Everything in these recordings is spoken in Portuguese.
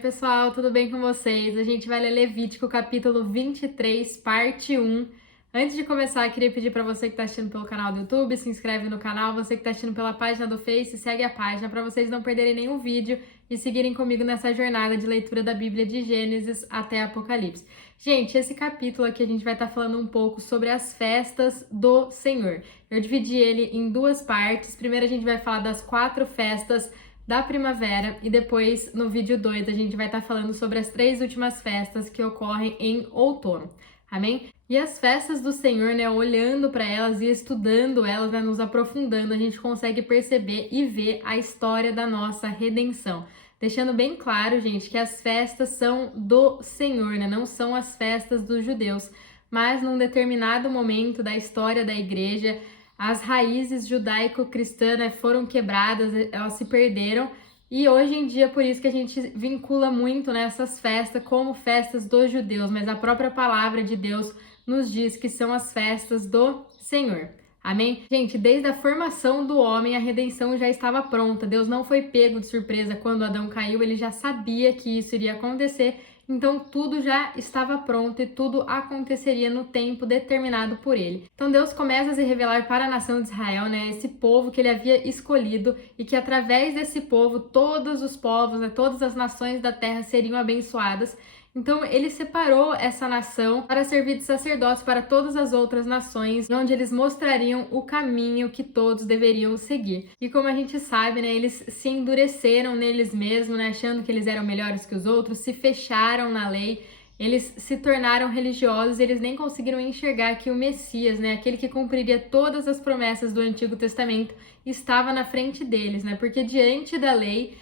pessoal, tudo bem com vocês? A gente vai ler Levítico capítulo 23, parte 1. Antes de começar, eu queria pedir para você que está assistindo pelo canal do YouTube, se inscreve no canal, você que está assistindo pela página do Face, segue a página para vocês não perderem nenhum vídeo e seguirem comigo nessa jornada de leitura da Bíblia de Gênesis até Apocalipse. Gente, esse capítulo aqui a gente vai estar falando um pouco sobre as festas do Senhor. Eu dividi ele em duas partes. Primeiro a gente vai falar das 4 festas da primavera e depois no vídeo 2 a gente vai estar falando sobre as 3 últimas festas que ocorrem em outono, amém? E as festas do Senhor, né, olhando para elas e estudando elas, né, nos aprofundando, a gente consegue perceber e ver a história da nossa redenção. Deixando bem claro, gente, que as festas são do Senhor, né, não são as festas dos judeus, mas num determinado momento da história da igreja, as raízes judaico-cristãs foram quebradas, elas se perderam, e hoje em dia por isso que a gente vincula muito nessas festas como festas dos judeus, mas a própria palavra de Deus nos diz que são as festas do Senhor. Amém? Gente, desde a formação do homem, a redenção já estava pronta. Deus não foi pego de surpresa quando Adão caiu, ele já sabia que isso iria acontecer. Então tudo já estava pronto e tudo aconteceria no tempo determinado por ele. Então Deus começa a se revelar para a nação de Israel, né, esse povo que ele havia escolhido e que através desse povo todos os povos, né, todas as nações da terra seriam abençoadas. Então ele separou essa nação para servir de sacerdotes para todas as outras nações, onde eles mostrariam o caminho que todos deveriam seguir. E como a gente sabe, né, eles se endureceram neles mesmos, né, achando que eles eram melhores que os outros, se fecharam na lei, eles se tornaram religiosos, eles nem conseguiram enxergar que o Messias, né, aquele que cumpriria todas as promessas do Antigo Testamento, estava na frente deles, né, porque diante da lei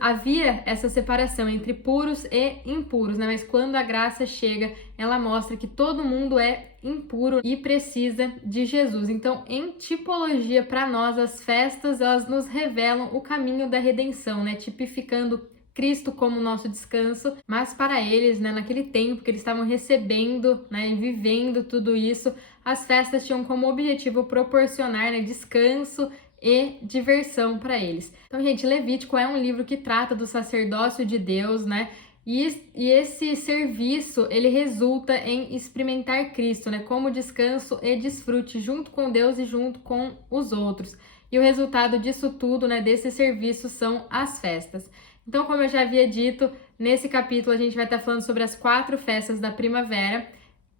havia essa separação entre puros e impuros, né? Mas quando a graça chega, ela mostra que todo mundo é impuro e precisa de Jesus. Então, em tipologia, para nós, as festas, elas nos revelam o caminho da redenção, né? Tipificando Cristo como nosso descanso, mas para eles, né, naquele tempo que eles estavam recebendo, né, e vivendo tudo isso, as festas tinham como objetivo proporcionar, né, descanso e diversão para eles. Então, gente, Levítico é um livro que trata do sacerdócio de Deus, né? E esse serviço, ele resulta em experimentar Cristo, né? Como descanso e desfrute junto com Deus e junto com os outros. E o resultado disso tudo, né, desse serviço são as festas. Então, como eu já havia dito, nesse capítulo a gente vai estar falando sobre as 4 festas da primavera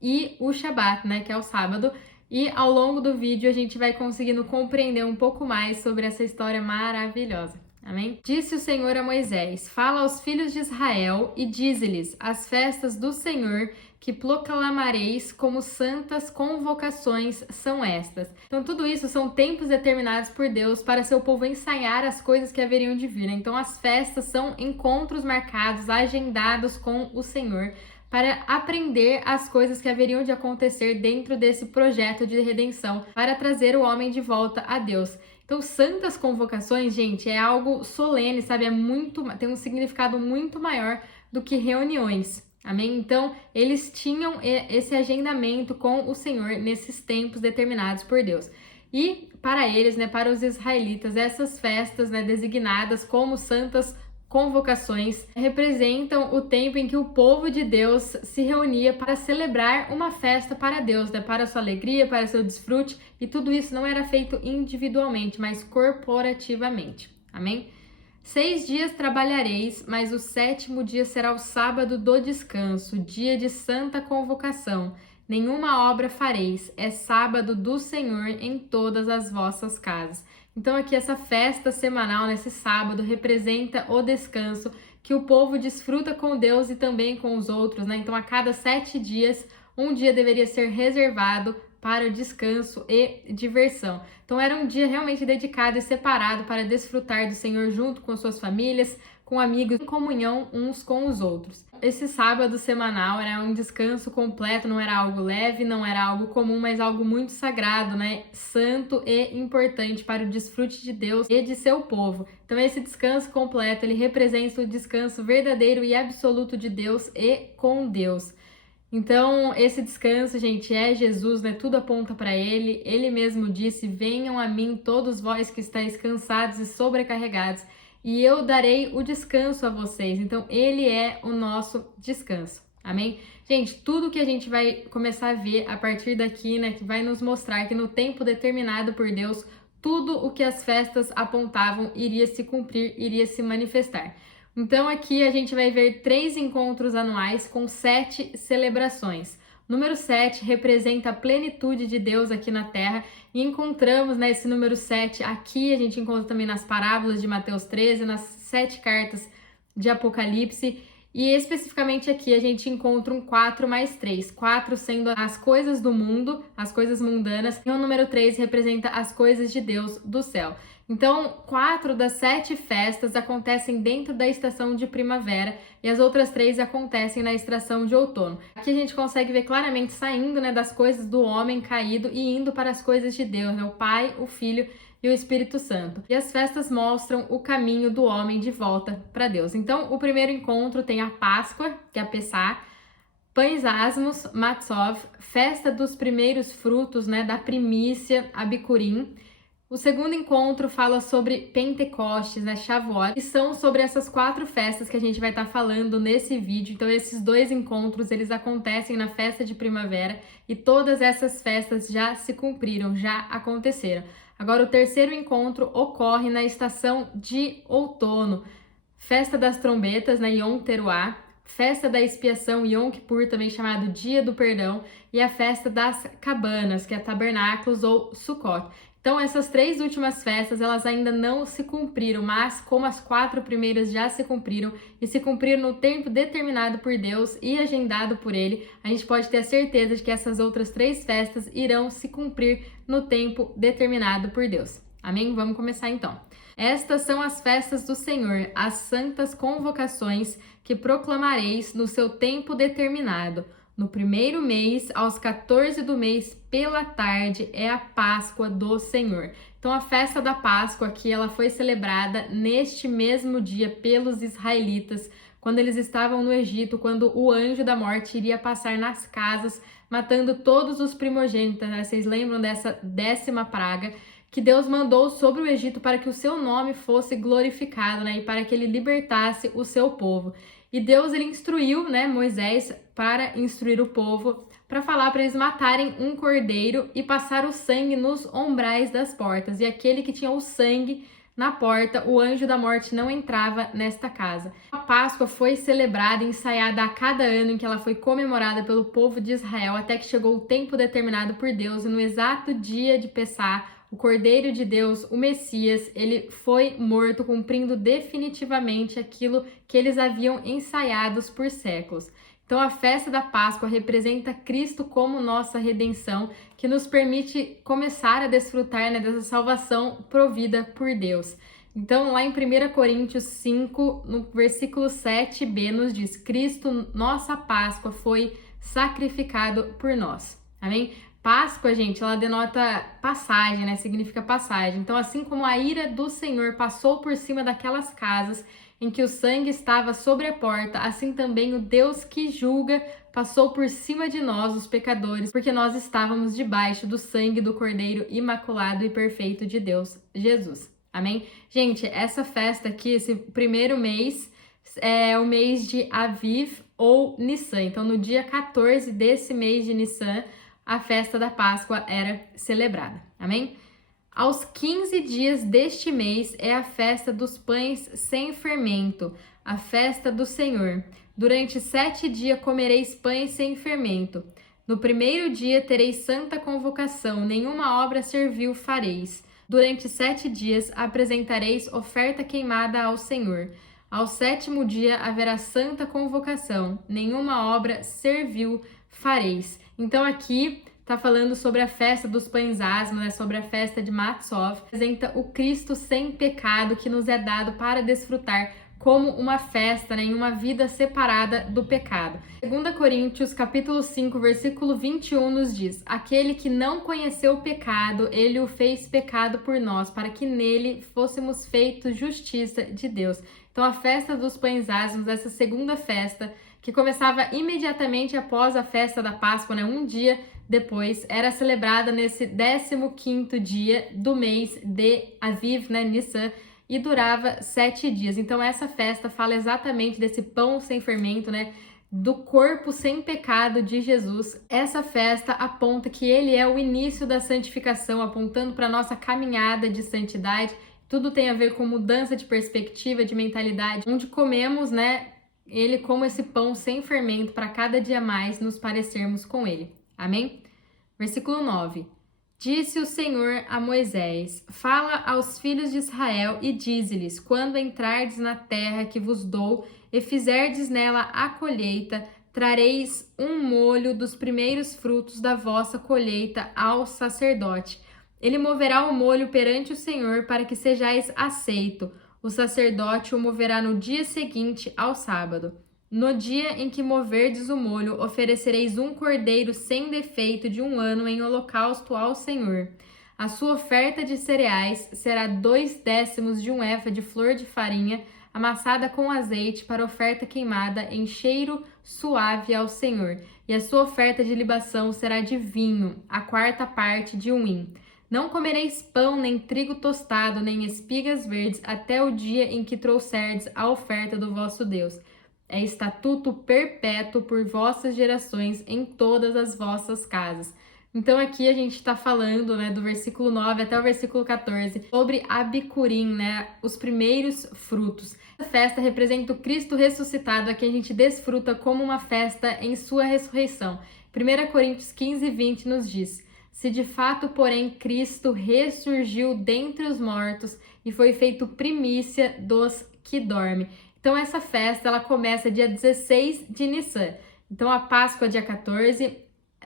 e o Shabat, né, que é o sábado. E ao longo do vídeo a gente vai conseguindo compreender um pouco mais sobre essa história maravilhosa. Amém? Disse o Senhor a Moisés: fala aos filhos de Israel e dize-lhes: as festas do Senhor que proclamareis como santas convocações são estas. Então tudo isso são tempos determinados por Deus para seu povo ensaiar as coisas que haveriam de vir, né? Então as festas são encontros marcados, agendados com o Senhor, para aprender as coisas que haveriam de acontecer dentro desse projeto de redenção, para trazer o homem de volta a Deus. Então, santas convocações, gente, é algo solene, sabe? Tem um significado muito maior do que reuniões. Amém? Então, eles tinham esse agendamento com o Senhor nesses tempos determinados por Deus. E para eles, né, para os israelitas, essas festas, né, designadas como santas convocações representam o tempo em que o povo de Deus se reunia para celebrar uma festa para Deus, né? Para sua alegria, para seu desfrute, e tudo isso não era feito individualmente, mas corporativamente. Amém? 6 dias trabalhareis, mas o 7º dia será o sábado do descanso, dia de santa convocação. Nenhuma obra fareis, é sábado do Senhor em todas as vossas casas. Então aqui essa festa semanal, nesse sábado, representa o descanso que o povo desfruta com Deus e também com os outros, né? Então a cada 7 dias, um dia deveria ser reservado para o descanso e diversão. Então era um dia realmente dedicado e separado para desfrutar do Senhor junto com suas famílias, com amigos, em comunhão uns com os outros. Esse sábado semanal era um descanso completo, não era algo leve, não era algo comum, mas algo muito sagrado, né? Santo e importante para o desfrute de Deus e de seu povo. Então esse descanso completo, ele representa o descanso verdadeiro e absoluto de Deus e com Deus. Então, esse descanso, gente, é Jesus, né? Tudo aponta para ele. Ele mesmo disse: venham a mim todos vós que estáis cansados e sobrecarregados, e eu darei o descanso a vocês. Então, ele é o nosso descanso. Amém? Gente, tudo que a gente vai começar a ver a partir daqui, né, que vai nos mostrar que no tempo determinado por Deus, tudo o que as festas apontavam iria se cumprir, iria se manifestar. Então, aqui a gente vai ver 3 encontros anuais com 7 celebrações. Número 7 representa a plenitude de Deus aqui na Terra e encontramos, né, esse número 7 aqui, a gente encontra também nas parábolas de Mateus 13, nas 7 cartas de Apocalipse e especificamente aqui a gente encontra um 4 mais 3, 4 sendo as coisas do mundo, as coisas mundanas, e o número 3 representa as coisas de Deus do céu. Então, 4 das 7 festas acontecem dentro da estação de primavera e as outras 3 acontecem na estação de outono. Aqui a gente consegue ver claramente saindo, né, das coisas do homem caído e indo para as coisas de Deus, né, o Pai, o Filho e o Espírito Santo. E as festas mostram o caminho do homem de volta para Deus. Então, o primeiro encontro tem a Páscoa, que é a Pessah, Pães Asmos, Matzov, festa dos primeiros frutos, né, da primícia, a Bicurim. O segundo encontro fala sobre Pentecostes, né, Shavuot, e são sobre essas 4 festas que a gente vai estar falando nesse vídeo. Então, esses 2 encontros, eles acontecem na festa de primavera e todas essas festas já se cumpriram, já aconteceram. Agora, o terceiro encontro ocorre na estação de outono, festa das trombetas, né, Yom Teruah, festa da expiação, Yom Kippur, também chamado Dia do Perdão, e a festa das cabanas, que é Tabernáculos ou Sukkot. Então, essas 3 últimas festas, elas ainda não se cumpriram, mas como as 4 primeiras já se cumpriram e se cumpriram no tempo determinado por Deus e agendado por Ele, a gente pode ter a certeza de que essas outras 3 festas irão se cumprir no tempo determinado por Deus. Amém? Vamos começar então. Estas são as festas do Senhor, as santas convocações que proclamareis no seu tempo determinado. No primeiro mês, aos 14 do mês, pela tarde, é a Páscoa do Senhor. Então, a festa da Páscoa aqui, ela foi celebrada neste mesmo dia pelos israelitas, quando eles estavam no Egito, quando o anjo da morte iria passar nas casas, matando todos os primogênitos, né? Vocês lembram dessa 10ª praga que Deus mandou sobre o Egito para que o seu nome fosse glorificado, né? E para que ele libertasse o seu povo. E Deus, ele instruiu, né, Moisés para instruir o povo, para falar para eles matarem um cordeiro e passar o sangue nos umbrais das portas. E aquele que tinha o sangue na porta, o anjo da morte não entrava nesta casa. A Páscoa foi celebrada e ensaiada a cada ano em que ela foi comemorada pelo povo de Israel, até que chegou o tempo determinado por Deus, e no exato dia de Pessah, o Cordeiro de Deus, o Messias, ele foi morto, cumprindo definitivamente aquilo que eles haviam ensaiado por séculos. Então, a festa da Páscoa representa Cristo como nossa redenção, que nos permite começar a desfrutar, né, dessa salvação provida por Deus. Então, lá em 1 Coríntios 5, no versículo 7b, nos diz: Cristo, nossa Páscoa, foi sacrificado por nós. Amém? Páscoa, gente, ela denota passagem, né? Significa passagem. Então, assim como a ira do Senhor passou por cima daquelas casas em que o sangue estava sobre a porta, assim também o Deus que julga passou por cima de nós, os pecadores, porque nós estávamos debaixo do sangue do Cordeiro imaculado e perfeito de Deus, Jesus. Amém? Gente, essa festa aqui, esse primeiro mês, é o mês de Aviv ou Nissan. Então, no dia 14 desse mês de Nissan, a festa da Páscoa era celebrada. Amém? Aos 15 dias deste mês é a festa dos pães sem fermento, a festa do Senhor. Durante 7 dias comereis pães sem fermento. No primeiro dia tereis santa convocação, nenhuma obra servil fareis. Durante 7 dias apresentareis oferta queimada ao Senhor. Ao 7º dia haverá santa convocação, nenhuma obra servil fareis. Então aqui está falando sobre a festa dos pães asmos, né? Sobre a festa de Matzov. Representa o Cristo sem pecado que nos é dado para desfrutar como uma festa, né? Em uma vida separada do pecado. 2 Coríntios capítulo 5, versículo 21 nos diz: Aquele que não conheceu o pecado, ele o fez pecado por nós, para que nele fôssemos feitos justiça de Deus. Então a festa dos pães asmos, essa segunda festa, que começava imediatamente após a festa da Páscoa, né? Um dia depois, era celebrada nesse 15º dia do mês de Aviv, né? Nissan. e durava 7 dias. Então essa festa fala exatamente desse pão sem fermento, né? Do corpo sem pecado de Jesus. Essa festa aponta que ele é o início da santificação, apontando para a nossa caminhada de santidade. Tudo tem a ver com mudança de perspectiva, de mentalidade, onde comemos, né, ele como esse pão sem fermento para cada dia mais nos parecermos com ele. Amém? Versículo 9. Disse o Senhor a Moisés: Fala aos filhos de Israel e dize-lhes: Quando entrardes na terra que vos dou e fizerdes nela a colheita, trareis um molho dos primeiros frutos da vossa colheita ao sacerdote. Ele moverá o molho perante o Senhor para que sejais aceito. O sacerdote o moverá no dia seguinte ao sábado. No dia em que moverdes o molho, oferecereis um cordeiro sem defeito de 1 ano em holocausto ao Senhor. A sua oferta de cereais será 2/10 de um efa de flor de farinha, amassada com azeite, para oferta queimada em cheiro suave ao Senhor. E a sua oferta de libação será de vinho, a 4ª parte de um hin. Não comereis pão, nem trigo tostado, nem espigas verdes, até o dia em que trouxerdes a oferta do vosso Deus. É estatuto perpétuo por vossas gerações em todas as vossas casas. Então aqui a gente está falando, né, do versículo 9 até o versículo 14, sobre Abicurim, né, os primeiros frutos. Essa festa representa o Cristo ressuscitado, a quem a gente desfruta como uma festa em sua ressurreição. 1 Coríntios 15:20 nos diz: Se de fato, porém, Cristo ressurgiu dentre os mortos e foi feito primícia dos que dormem. Então essa festa ela começa dia 16 de Nissan. Então a Páscoa dia 14,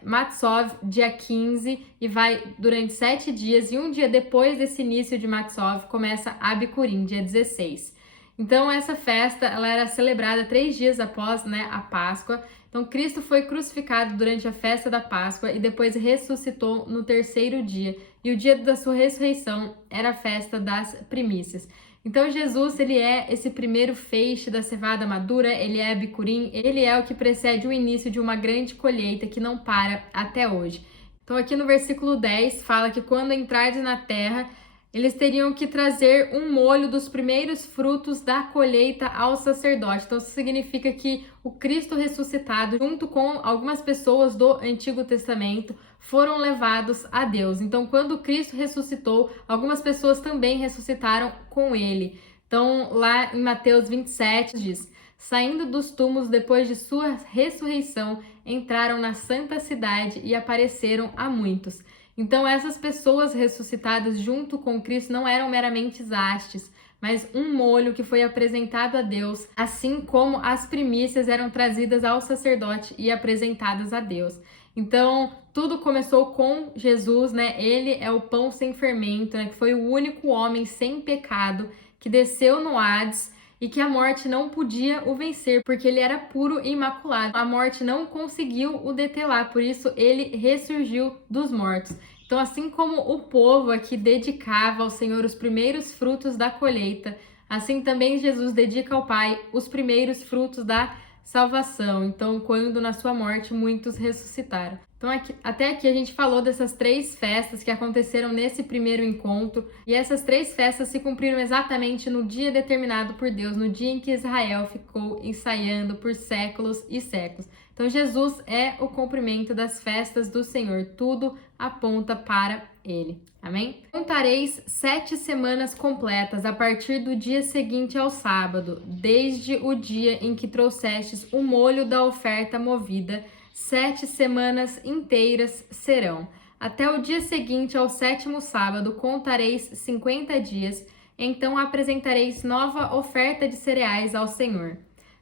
Matzov dia 15 e vai durante 7 dias. E um dia depois desse início de Matzov começa Abicurim, dia 16. Então essa festa ela era celebrada 3 dias após, né, a Páscoa. Então Cristo foi crucificado durante a festa da Páscoa e depois ressuscitou no 3º dia. E o dia da sua ressurreição era a festa das primícias. Então Jesus, ele é esse primeiro feixe da cevada madura, ele é Abicurim, ele é o que precede o início de uma grande colheita que não para até hoje. Então aqui no versículo 10 fala que quando entrardes na terra, eles teriam que trazer um molho dos primeiros frutos da colheita ao sacerdote. Então isso significa que o Cristo ressuscitado, junto com algumas pessoas do Antigo Testamento, foram levados a Deus. Então quando Cristo ressuscitou, algumas pessoas também ressuscitaram com ele. Então lá em Mateus 27 diz: Saindo dos túmulos depois de sua ressurreição, entraram na santa cidade e apareceram a muitos. Então essas pessoas ressuscitadas junto com Cristo não eram meramente hastes, mas um molho que foi apresentado a Deus, assim como as primícias eram trazidas ao sacerdote e apresentadas a Deus. Então tudo começou com Jesus, né? Ele é o pão sem fermento, né? Que foi o único homem sem pecado que desceu no Hades e que a morte não podia o vencer, porque ele era puro e imaculado. A morte não conseguiu o deter lá, por isso ele ressurgiu dos mortos. Então, assim como o povo aqui dedicava ao Senhor os primeiros frutos da colheita, assim também Jesus dedica ao Pai os primeiros frutos da salvação. Então, quando na sua morte muitos ressuscitaram. Então, até aqui a gente falou dessas 3 festas que aconteceram nesse primeiro encontro, e essas 3 festas se cumpriram exatamente no dia determinado por Deus, no dia em que Israel ficou ensaiando por séculos e séculos. Então, Jesus é o cumprimento das festas do Senhor, tudo aponta para ele. Amém? Contareis 7 semanas completas a partir do dia seguinte ao sábado, desde o dia em que trouxestes o molho da oferta movida. 7 semanas inteiras serão. Até o dia seguinte ao 7º sábado contareis 50 dias, então apresentareis nova oferta de cereais ao Senhor.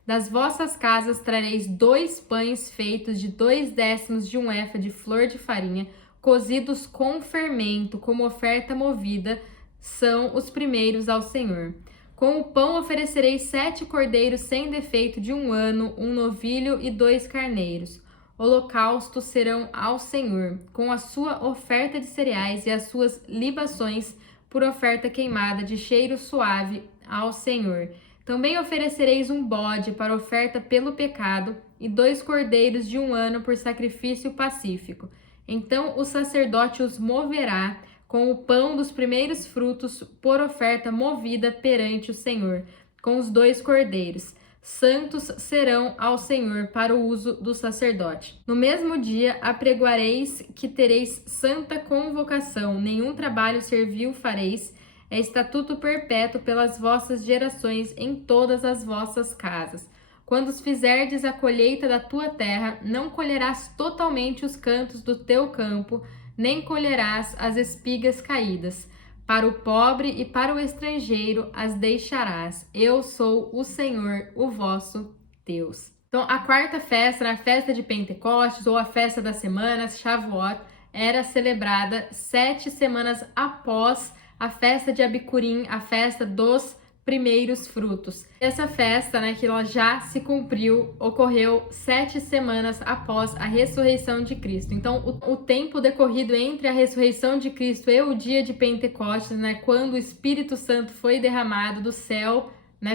Das vossas casas trareis 2 pães feitos de 2/10 de um efa de flor de farinha, cozidos com fermento, como oferta movida, são os primeiros ao Senhor. Com o pão oferecereis 7 cordeiros sem defeito de 1 ano, um novilho e 2 carneiros. Holocaustos serão ao Senhor, com a sua oferta de cereais e as suas libações por oferta queimada de cheiro suave ao Senhor. Também oferecereis um bode para oferta pelo pecado e 2 cordeiros de 1 ano por sacrifício pacífico. Então o sacerdote os moverá com o pão dos primeiros frutos por oferta movida perante o Senhor, com os 2 cordeiros. Santos serão ao Senhor para o uso do sacerdote. No mesmo dia apregoareis que tereis santa convocação, nenhum trabalho servil fareis, é estatuto perpétuo pelas vossas gerações em todas as vossas casas. Quando fizerdes a colheita da tua terra, não colherás totalmente os cantos do teu campo, nem colherás as espigas caídas. Para o pobre e para o estrangeiro as deixarás. Eu sou o Senhor, o vosso Deus. Então, a quarta festa, a festa de Pentecostes, ou a festa das semanas, Shavuot, era celebrada 7 semanas após a festa de Abicurim, a festa dos primeiros frutos. Essa festa, que ela já se cumpriu, ocorreu 7 semanas após a ressurreição de Cristo. Então, o tempo decorrido entre a ressurreição de Cristo e o dia de Pentecostes, quando o Espírito Santo foi derramado do céu,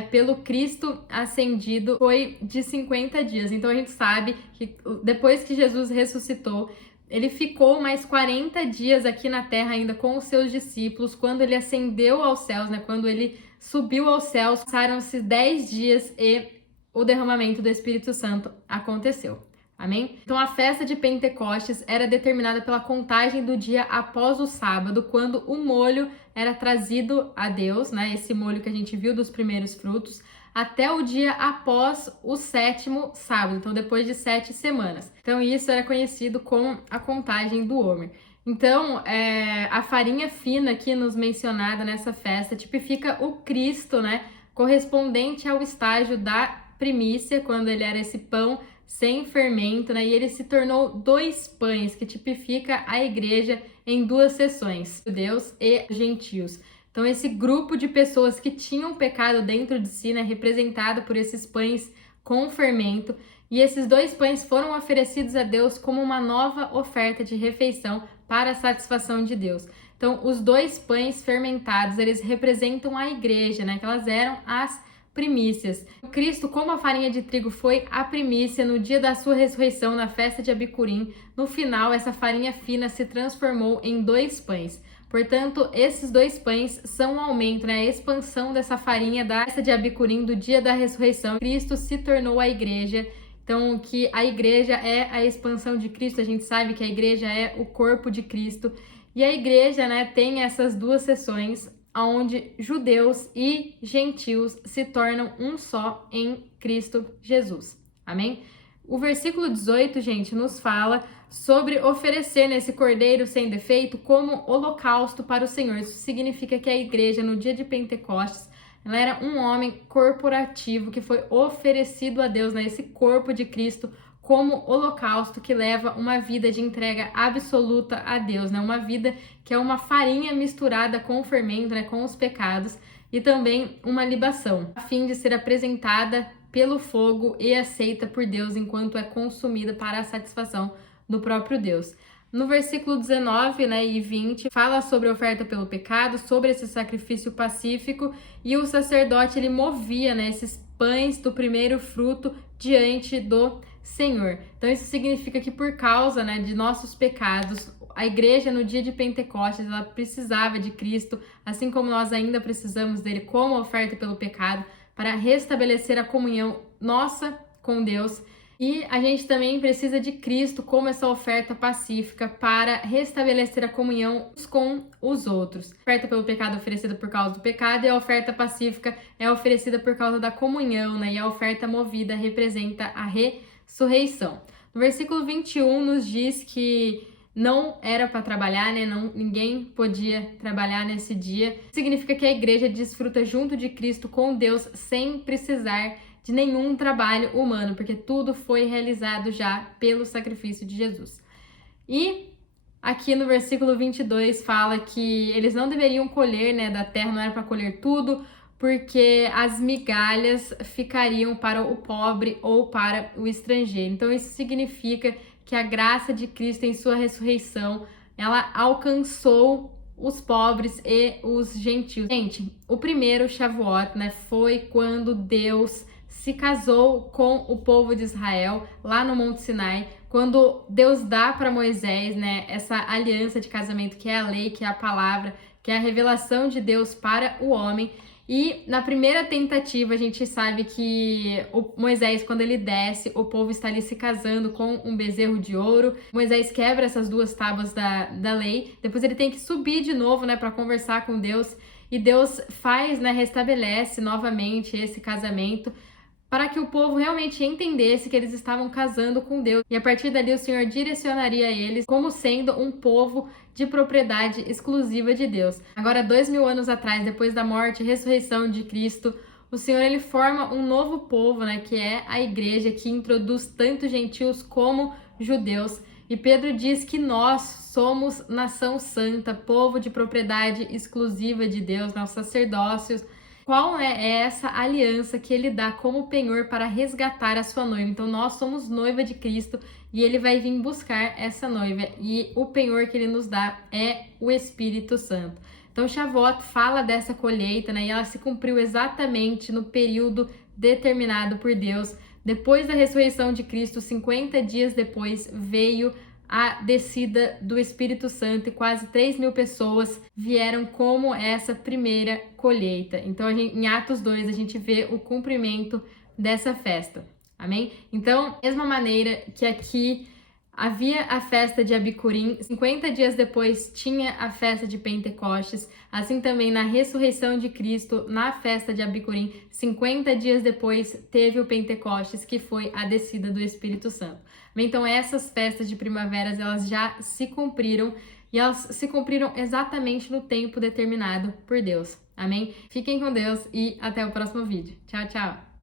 pelo Cristo ascendido, foi de 50 dias. Então, a gente sabe que depois que Jesus ressuscitou, ele ficou mais 40 dias aqui na terra ainda com os seus discípulos. Quando ele ascendeu aos céus, quando ele subiu aos céus, passaram-se 10 dias e o derramamento do Espírito Santo aconteceu. Amém? Então, a festa de Pentecostes era determinada pela contagem do dia após o sábado, quando o molho era trazido a Deus, esse molho que a gente viu dos primeiros frutos, até o dia após o 7º sábado, então depois de 7 semanas. Então, isso era conhecido como a contagem do Homer. Então, a farinha fina aqui nos mencionada nessa festa tipifica o Cristo, correspondente ao estágio da primícia, quando ele era esse pão sem fermento, e ele se tornou 2 pães, que tipifica a igreja em 2 seções, judeus e gentios. Então, esse grupo de pessoas que tinham pecado dentro de si, representado por esses pães com fermento, e esses 2 pães foram oferecidos a Deus como uma nova oferta de refeição para a satisfação de Deus. Então, os 2 pães fermentados, eles representam a igreja, que elas eram as primícias. Cristo, como a farinha de trigo foi a primícia no dia da sua ressurreição, na festa de Abicurim, no final, essa farinha fina se transformou em 2 pães. Portanto, esses 2 pães são um aumento, a expansão dessa farinha da festa de Abicurim, do dia da ressurreição. Cristo se tornou a igreja. Então, que a igreja é a expansão de Cristo, a gente sabe que a igreja é o corpo de Cristo. E a igreja, tem essas 2 seções, onde judeus e gentios se tornam um só em Cristo Jesus. Amém? O versículo 18, gente, nos fala sobre oferecer nesse cordeiro sem defeito como holocausto para o Senhor. Isso significa que a igreja, no dia de Pentecostes, ela era um homem corporativo que foi oferecido a Deus, esse corpo de Cristo, como holocausto, que leva uma vida de entrega absoluta a Deus, uma vida que é uma farinha misturada com o fermento, com os pecados, e também uma libação, a fim de ser apresentada pelo fogo e aceita por Deus enquanto é consumida para a satisfação do próprio Deus. No versículo 19 e 20, fala sobre a oferta pelo pecado, sobre esse sacrifício pacífico, e o sacerdote, ele movia esses pães do primeiro fruto diante do Senhor. Então, isso significa que por causa de nossos pecados, a igreja no dia de Pentecostes, ela precisava de Cristo, assim como nós ainda precisamos dele como oferta pelo pecado, para restabelecer a comunhão nossa com Deus. E a gente também precisa de Cristo como essa oferta pacífica para restabelecer a comunhão uns com os outros. A oferta pelo pecado é oferecida por causa do pecado, e a oferta pacífica é oferecida por causa da comunhão, e a oferta movida representa a ressurreição. No versículo 21 nos diz que não era para trabalhar, ninguém podia trabalhar nesse dia. Significa que a igreja desfruta junto de Cristo com Deus sem precisar de nenhum trabalho humano, porque tudo foi realizado já pelo sacrifício de Jesus. E aqui no versículo 22 fala que eles não deveriam colher da terra, não era para colher tudo, porque as migalhas ficariam para o pobre ou para o estrangeiro. Então, isso significa que a graça de Cristo em sua ressurreição, ela alcançou os pobres e os gentios. Gente, o primeiro Shavuot, foi quando Deus se casou com o povo de Israel lá no Monte Sinai, quando Deus dá para Moisés, né, essa aliança de casamento que é a lei, que é a palavra, que é a revelação de Deus para o homem. E na primeira tentativa, a gente sabe que o Moisés, quando ele desce, o povo está ali se casando com um bezerro de ouro. Moisés quebra essas duas tábuas da lei. Depois ele tem que subir de novo, né, para conversar com Deus. E Deus faz, né, restabelece novamente esse casamento, para que o povo realmente entendesse que eles estavam casando com Deus. E a partir dali o Senhor direcionaria eles como sendo um povo de propriedade exclusiva de Deus. Agora, 2000 anos atrás, depois da morte e ressurreição de Cristo, o Senhor ele forma um novo povo, né, que é a igreja, que introduz tanto gentios como judeus. E Pedro diz que nós somos nação santa, povo de propriedade exclusiva de Deus, nossos sacerdócios. Qual é essa aliança que ele dá como penhor para resgatar a sua noiva? Então nós somos noiva de Cristo e ele vai vir buscar essa noiva, e o penhor que ele nos dá é o Espírito Santo. Então Shavuot fala dessa colheita, né? E ela se cumpriu exatamente no período determinado por Deus. Depois da ressurreição de Cristo, 50 dias depois, veio a descida do Espírito Santo e quase 3.000 pessoas vieram como essa primeira colheita. Então, em Atos 2, a gente vê o cumprimento dessa festa. Amém? Então, mesma maneira que aqui havia a festa de Abicurim, 50 dias depois tinha a festa de Pentecostes, assim também na ressurreição de Cristo, na festa de Abicurim, 50 dias depois teve o Pentecostes, que foi a descida do Espírito Santo. Então essas festas de primaveras, elas já se cumpriram, e elas se cumpriram exatamente no tempo determinado por Deus. Amém? Fiquem com Deus e até o próximo vídeo. Tchau, tchau!